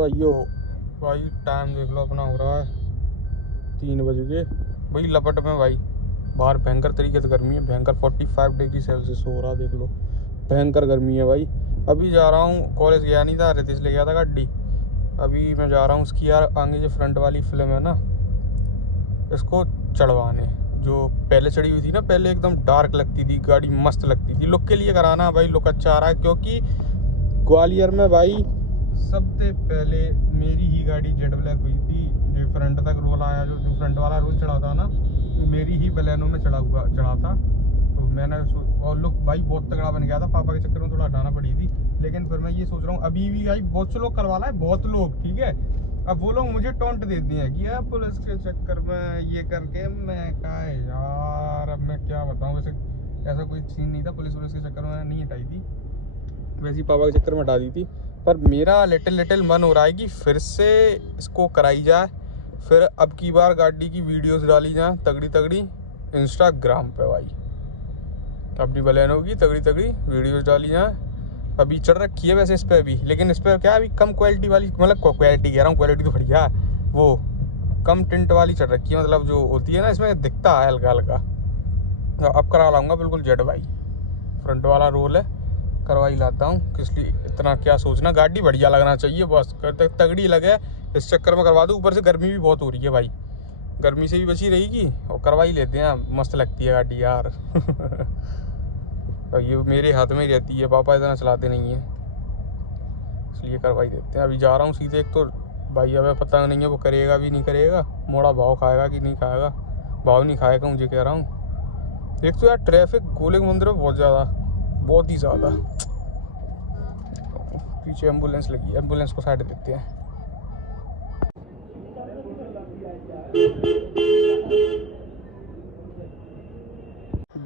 भाइयों भाई टाइम देख लो अपना हो रहा है 3 बज के भाई लपट में भाई बाहर भयंकर तरीके से गर्मी है। भयंकर 45 डिग्री सेल्सियस हो रहा देख लो, भयंकर गर्मी है भाई। अभी जा रहा हूँ, कॉलेज गया नहीं था, रितेश ले गया था गाड़ी। अभी मैं जा रहा हूँ उसकी यार आगे जो फ्रंट वाली फिल्म है ना, इसको चढ़वाने। जो पहले चढ़ी हुई थी ना, पहले एकदम डार्क लगती थी गाड़ी, मस्त लगती थी। लुक के लिए कराना भाई, लुक अच्छा आ रहा है क्योंकि ग्वालियर में भाई सबसे पहले मेरी ही गाड़ी जेड ब्लैक हुई थी। जो फ्रंट तक रोल आया, जो फ्रंट वाला रोल चढ़ा था ना, वो मेरी ही बलेनो में चढ़ा था। तो मैंने और लुक भाई बहुत तगड़ा बन गया था। पापा के चक्कर में थोड़ा हटाना पड़ी थी, लेकिन फिर मैं ये सोच रहा हूँ अभी भी भाई बहुत से लोग करवा रहे हैं, बहुत लोग, ठीक है। अब वो लोग मुझे टोंट देते हैं कि यार पुलिस के चक्कर में ये करके। मैं कहा यार अब मैं क्या बताऊँ, वैसे ऐसा कोई सीन नहीं था, पुलिस के चक्कर में नहीं हटाई थी, वैसे ही पापा के चक्कर में हटा दी थी। पर मेरा लिटिल मन हो रहा है कि फिर से इसको कराई जाए। फिर अब की बार गाड़ी की वीडियोस डाली जाए तगड़ी तगड़ी इंस्टाग्राम पे भाई, अपनी बलेनो की तगड़ी तगड़ी वीडियोस डाली जाए। अभी चढ़ रखी है वैसे इस पर भी, लेकिन इस पर क्या अभी कम क्वालिटी वाली, मतलब क्वालिटी कह रहा हूँ, क्वालिटी तो बढ़िया है, वो कम टिंट वाली चढ़ रखी है, मतलब जो होती है ना इसमें दिखता है हल्का हल्का। अब करा लाऊंगा बिल्कुल जेड भाई, फ्रंट वाला रोल है, करवा ही लाता हूँ। किस लिए इतना क्या सोचना, गाड़ी बढ़िया लगना चाहिए बस, तगड़ी लगे इस चक्कर में करवा दूँ। ऊपर से गर्मी भी बहुत हो रही है भाई, गर्मी से भी बची रहेगी और करवा ही लेते हैं, मस्त लगती है गाड़ी यार। और ये मेरे हाथ में ही रहती है, पापा इतना चलाते नहीं है, इसलिए करवा ही देते हैं। अभी जा रहा हूँ सीधे। एक तो भाई अब पता नहीं है वो करेगा भी नहीं करेगा, मोड़ा भाव खाएगा कि नहीं खाएगा। भाव नहीं खाएगा मुझे कह रहा हूँ। एक तो यार ट्रैफिक गोले के मंदिर में बहुत ज़्यादा, बहुत ही ज़्यादा। पीछे एम्बुलेंस लगी है, एम्बुलेंस को साइड देते हैं।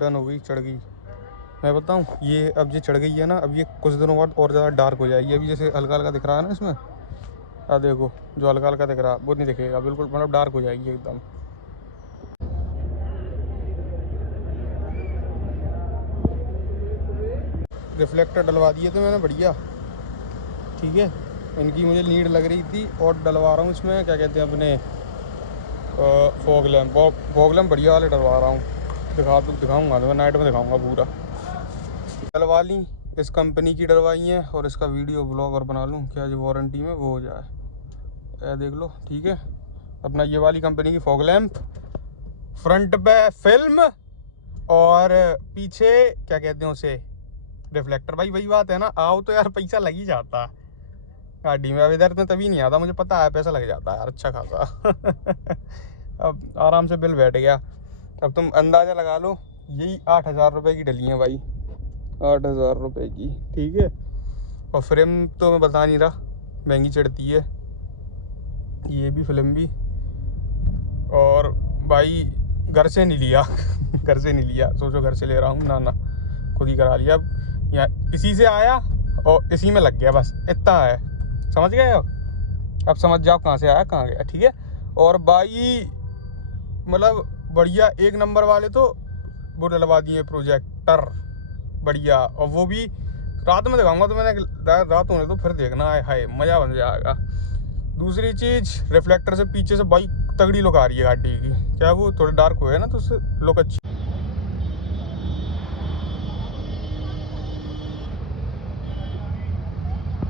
डन हो गई, चढ़ गई। मैं बताऊं, ये अब ये चढ़ गई है ना, अब ये कुछ दिनों बाद और ज़्यादा डार्क हो जाएगी। अभी जैसे हल्का हल्का दिख रहा है ना इसमें, अब देखो जो हल्का हल्का दिख रहा है वो नहीं दिखेगा, बिल्कुल मतलब डार्क हो जाएगी एकदम। रिफ्लेक्टर डलवा दिए थे मैंने बढ़िया, ठीक है। इनकी मुझे नीड लग रही थी और डलवा रहा हूँ इसमें, क्या कहते हैं अपने फॉग लैम्प बढ़िया वाले डलवा रहा हूँ। दिखाऊंगा तो मैं नाइट में दिखाऊंगा पूरा। डलवा ली, इस कंपनी की डलवाई है, और इसका वीडियो ब्लॉग और बना लूँ क्या, जो वारंटी में वो हो जाए। देख लो, ठीक है। अपना ये वाली कंपनी की फॉग लैम्प, फ्रंट पे फिल्म और पीछे क्या कहते हैं उसे, रिफ्लेक्टर। भाई वही बात है ना, आओ तो यार पैसा लग ही जाता गाड़ी में। अब इधर में तभी नहीं आता, मुझे पता है पैसा लग जाता है यार अच्छा खासा। अब आराम से बिल बैठ गया। अब तुम अंदाज़ा लगा लो, यही 8,000 रुपये की डली है भाई, 8,000 रुपये की, ठीक है। और फ्रेम तो मैं बता नहीं रहा, महंगी चढ़ती है ये भी फिल्म भी। और भाई घर से नहीं लिया। घर से नहीं लिया, सोचो घर से ले रहा हूँ ना, ना खुद ही करा लिया। अब यहाँ इसी से आया और इसी में लग गया, बस इतना है। समझ गए अब समझ जाओ कहाँ से आया कहाँ गया, ठीक है। और भाई मतलब बढ़िया एक नंबर वाले तो वो डलवा दिए प्रोजेक्टर बढ़िया, और वो भी रात में दिखाऊंगा तो मैंने, रात होने तो फिर देखना, आए हाय मज़ा बन जाएगा। दूसरी चीज़, रिफ्लेक्टर से पीछे से भाई तगड़ी लुक आ रही है गाड़ी की, क्या वो थोड़ा डार्क हुआ है ना तो उससे लुक अच्छी।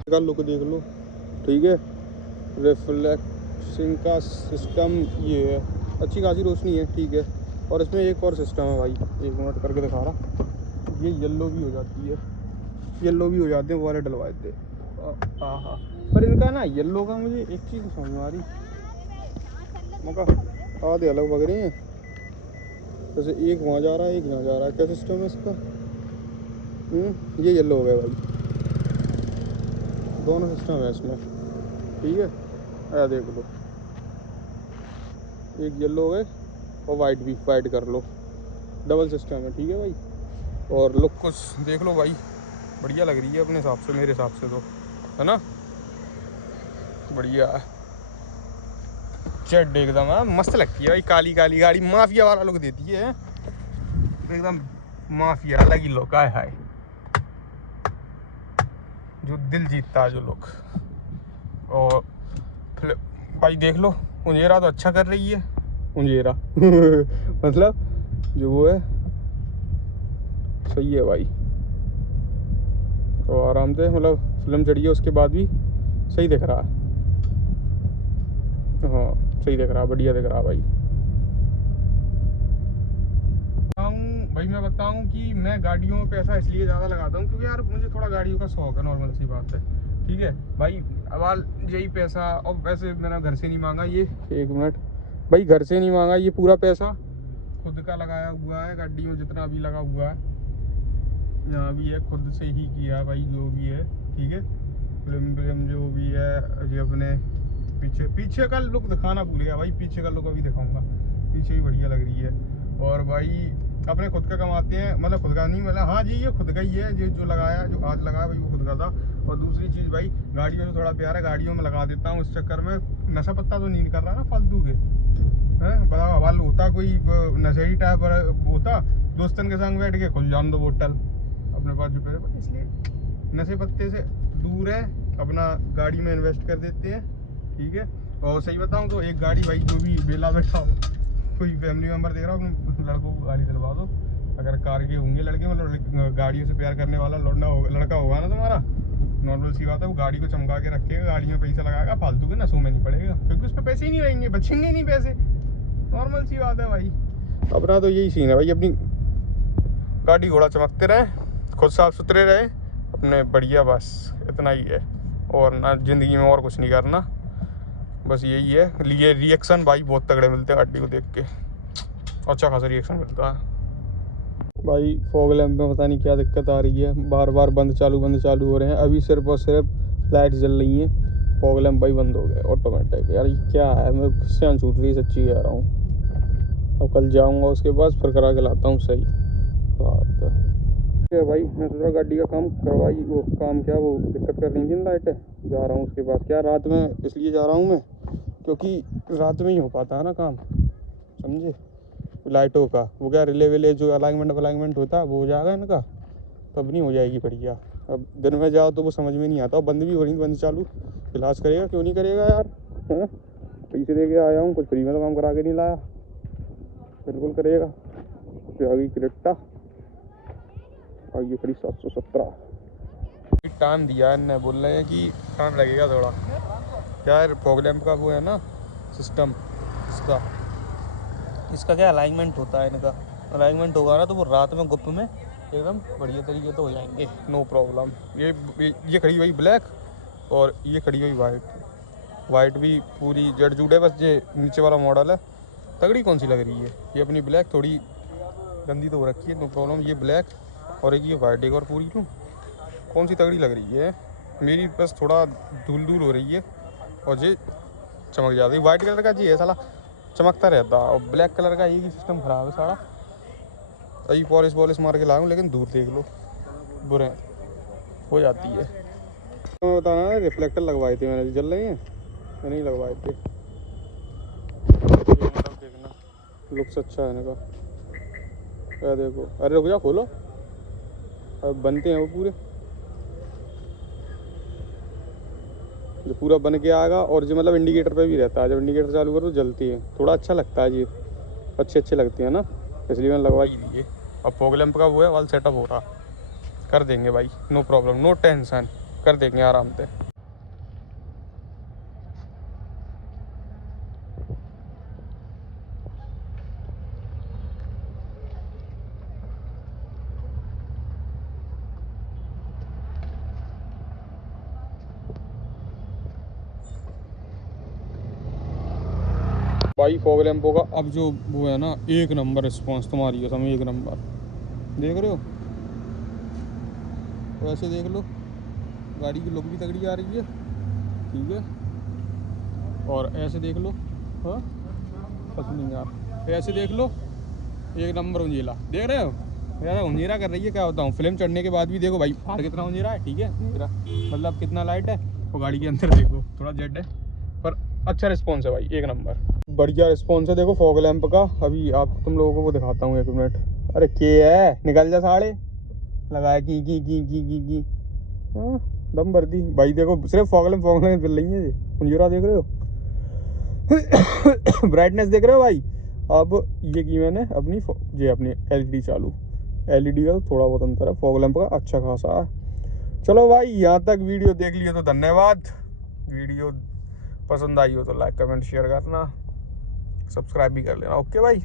का लुक देख लो, ठीक है। रिफ्लेक्सिंग का सिस्टम ये है, अच्छी खासी रोशनी है, ठीक है। और इसमें एक और सिस्टम है भाई, एक मिनट करके दिखा रहा, ये येलो भी हो जाती है, येलो भी हो जाते हैं, वो वाले डलवाए थे। हाँ, पर इनका ना येलो का मुझे एक चीज़ समझ में आ रही, मौका आधे अलग बग रहे हैं, जैसे एक वहाँ जा रहा है एक यहाँ जा रहा है, क्या सिस्टम है इसका। ये येलो हो गया भाई, दोनों सिस्टम है इसमें, ठीक है। आया देख लो, एक येलो हो गए और वाइट भी, वाइट कर लो, डबल सिस्टम है, ठीक है भाई। और लुक कुछ देख लो भाई, बढ़िया लग रही है अपने हिसाब से, मेरे हिसाब से तो, है ना, बढ़िया है। जेड एकदम मस्त लगती है भाई, काली काली गाड़ी माफिया वाला लुक देती है एकदम, माफिया अलग ही लुक है, जो दिल जीतता है जो लुक। और भाई देख लो, उंजेरा तो अच्छा कर रही है, उंजेरा मतलब जो वो है सही है भाई। तो आराम से मतलब फिल्म चढ़ी है उसके बाद भी सही दिख रहा है। हाँ सही दिख रहा, बढ़िया दिख रहा भाई। भाई मैं बताऊं कि मैं गाड़ियों में पैसा इसलिए ज़्यादा लगाता हूँ क्योंकि यार मुझे थोड़ा गाड़ियों का शौक है, नॉर्मल सी बात है, ठीक है भाई। अब यही पैसा, और वैसे मैंने घर से नहीं मांगा ये, एक मिनट भाई, घर से नहीं मांगा ये पूरा पैसा, खुद का लगाया हुआ है गाड़ी में, जितना भी लगा हुआ है यहाँ भी है, खुद से ही किया भाई जो भी है, ठीक है। फिल्म जो भी है ये अपने पीछे का लुक दिखाना भूल गया भाई, पीछे का लुक अभी दिखाऊंगा, पीछे ही बढ़िया लग रही है। और भाई अपने खुद का कमाते हैं, मतलब खुद का नहीं, मतलब हाँ जी ये खुद का ही है, जो लगाया, जो आज लगाया भाई वो खुद का था। और दूसरी चीज़ भाई गाड़ियों में थोड़ा प्यार है, गाड़ियों में लगा देता हूँ, इस चक्कर में नशा पत्ता तो नहीं कर रहा ना फालतू के, हैं बड़ा हवाल होता, कोई नशेड़ी टाइप होता, दोस्तन के संग बैठ के खुल जान दो बोतल अपने पास जो पैसे, इसलिए नशे पत्ते से दूर है, अपना गाड़ी में इन्वेस्ट कर देते हैं, ठीक है। और सही बताऊं तो एक गाड़ी भाई, जो भी बेला बैठा हो, कोई फैमिली मेम्बर देख रहा हो, अपने लड़कों को गाड़ी दिलवा दो, अगर कार के होंगे लड़के, मतलब गाड़ियों से प्यार करने वाला लड़का होगा ना तुम्हारा, नॉर्मल सी बात है, वो गाड़ी को चमका के रखेगा, गाड़ी में पैसा लगाएगा, फालतू के नशों में नहीं पड़ेगा, क्योंकि उस पर पैसे ही नहीं रहेंगे, बचेंगे ही नहीं पैसे, नॉर्मल सी बात है भाई। अपना तो यही सीन है भाई, अपनी गाड़ी घोड़ा चमकते रहे, खुद साफ सुथरे रहे अपने, बढ़िया, बस इतना ही है, और ना ज़िंदगी में और कुछ नहीं करना, बस यही है। लिए रिएक्शन भाई बहुत तगड़े मिलते हैं गाड़ी को देख के, अच्छा खासा रिएक्शन मिलता है भाई। फॉग लैंप में पता नहीं क्या दिक्कत आ रही है, बार बार बंद चालू हो रहे हैं, अभी सिर्फ और सिर्फ लाइट जल रही है, फॉग लैंप भाई बंद हो गए ऑटोमेटिक। यार ये क्या है, मैं खुशियाँ छूट रही, सच्ची कह रहा हूँ। अब कल जाऊँगा उसके पास, फिर करा के लाता हूँ सही बात है। भाई मैं सोच रहा गाड़ी का काम करवाई, वो काम क्या, वो दिक्कत कर रही थी ना लाइटें, जा रहा हूँ उसके पास। क्या रात में इसलिए जा रहा हूँ मैं, क्योंकि रात में ही हो पाता है ना काम, समझे, लाइटों का। वो क्या रिले विले जो अलाइनमेंट होता है वो हो जाएगा इनका, तब नहीं हो जाएगी बढ़िया। अब दिन में जाओ तो वो समझ में नहीं आता, और बंद भी हो रही, बंद चालू, इलाज करेगा क्यों नहीं करेगा यार, है पैसे दे के आया हूँ, कुछ फ्री में तो काम करा के नहीं लाया, बिल्कुल करेगा। फिर आ गई क्रेटा, और ये खड़ी 717। टाइम दिया है इन्हें, बोल रहे हैं कि टाइम लगेगा थोड़ा, यार फॉग लैंप का वो है ना सिस्टम, इसका क्या अलाइनमेंट होता है, इनका अलाइनमेंट होगा ना तो वो रात में गुप में एकदम बढ़िया तरीके से हो जाएंगे, नो प्रॉब्लम। ये खड़ी हुई ब्लैक, और ये खड़ी हुई वाइट भी पूरी जड़ जुड़ है, बस ये नीचे वाला मॉडल है, तगड़ी कौन सी लग रही है, ये अपनी ब्लैक थोड़ी गंदी तो हो रखी है, नो प्रॉब्लम। ये ब्लैक और एक ये वाइट, एक और पूरी लूँ, कौन सी तगड़ी लग रही है मेरी, बस थोड़ा धूल हो रही है, और ये चमक जाती है। वाइट कलर का जी है साला, चमकता रहता, और ब्लैक कलर का ये सिस्टम खराब है सारा। अभी पॉलिश मार के लाऊं, लेकिन दूर देख लो बुरे हो जाती है। तो बताना, रिफ्लेक्टर लगवाए थे मैंने, जल रहे हैं या नहीं लगवाए थे, मतलब देखना लुक्स अच्छा है इनका, क्या देखो, अरे रुक जा, खोलो, अब बनते हैं वो पूरे, जो पूरा बन के आएगा। और जो मतलब इंडिकेटर पे भी रहता है, जब इंडिकेटर चालू करो तो जलती है, थोड़ा अच्छा लगता है जी, अच्छे लगते हैं ना, इसलिए मैंने लगवा ही दिए। अब फॉग लैंप का वो है वाल सेटअप हो रहा, कर देंगे भाई, नो प्रॉब्लम, नो टेंशन, कर देंगे आराम से। भाई फॉग लैंप का अब जो वो है ना, एक नंबर रिस्पॉन्स तुम्हारी है, समय एक नंबर, देख रहे हो, तो ऐसे देख लो, गाड़ी की लुक भी तगड़ी आ रही है, ठीक है। और ऐसे देख लो, हाँ नहीं यार, ऐसे देख लो, एक नंबर उंजीला, देख रहे हो, ज़्यादा उंजीरा कर रही है, क्या बताऊँ, फिल्म चढ़ने के बाद भी देखो भाई बाहर कितना उंजीरा है, ठीक है, उंजीरा मतलब कितना लाइट है, और गाड़ी के अंदर देखो थोड़ा जेड है, पर अच्छा रिस्पॉन्स है भाई, एक नंबर बढ़िया रिस्पॉन्स है। देखो फॉग लैंप का, अभी आप तुम लोगों को वो दिखाता हूँ, एक मिनट। अरे के है, निकल जा साढ़े, लगाया की हाँ, दम भर दी भाई। देखो सिर्फ फॉग लैंप चल रही है, उंजीरा देख रहे हो, ब्राइटनेस देख रहे हो भाई। अब ये की मैंने अपनी एलईडी चालू, एलईडी का तो थोड़ा बहुत अंतर है, फॉग लैंप का अच्छा खासा है। चलो भाई, यहाँ तक वीडियो देख लिए तो धन्यवाद। वीडियो पसंद आई हो तो लाइक कमेंट शेयर करना, सब्सक्राइब भी कर लेना। ओके भाई।